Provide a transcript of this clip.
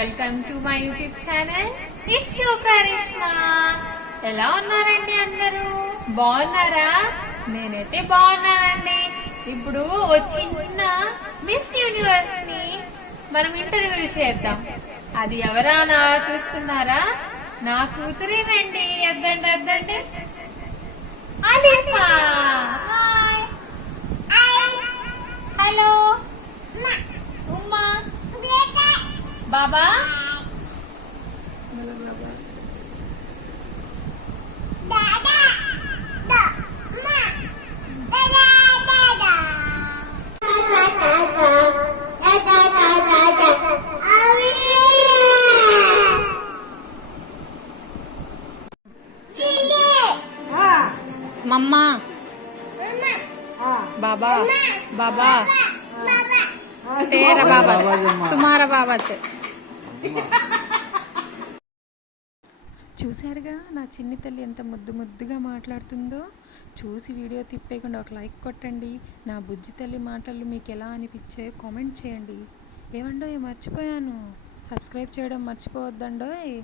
Welcome to my YouTube channel. It's you Karishma. ఎలా ఉన్నారండి అందరూ? బాగున్నారా? నేనైతే బాగున్నానండి. ఇప్పుడు ఓ చిన్న మిస్ యూనివర్స్ ని మనం ఇంటర్వ్యూ చేద్దాం. అది ఎవరానా చూస్తున్నారా? నా కూతురేనండి. ఎద్దండి ఎద్దండి. అలీఫా. హాయ్. హలో. ఉమ్మా. బాబా. मम्मा बाबा बाबा तेरा बाबा तुम्हारा बाबा से చూశారుగా నా చిన్ని తల్లి ఎంత ముద్దు ముద్దుగా మాట్లాడుతుందో. చూసి వీడియో తిప్పేయకుండా ఒక లైక్ కొట్టండి. నా బుజ్జి తల్లి మాటలు మీకు ఎలా అనిపించాయో కామెంట్ చేయండి. ఏమండో మర్చిపోయాను, సబ్స్క్రైబ్ చేయడం మర్చిపోవద్దండోయ్.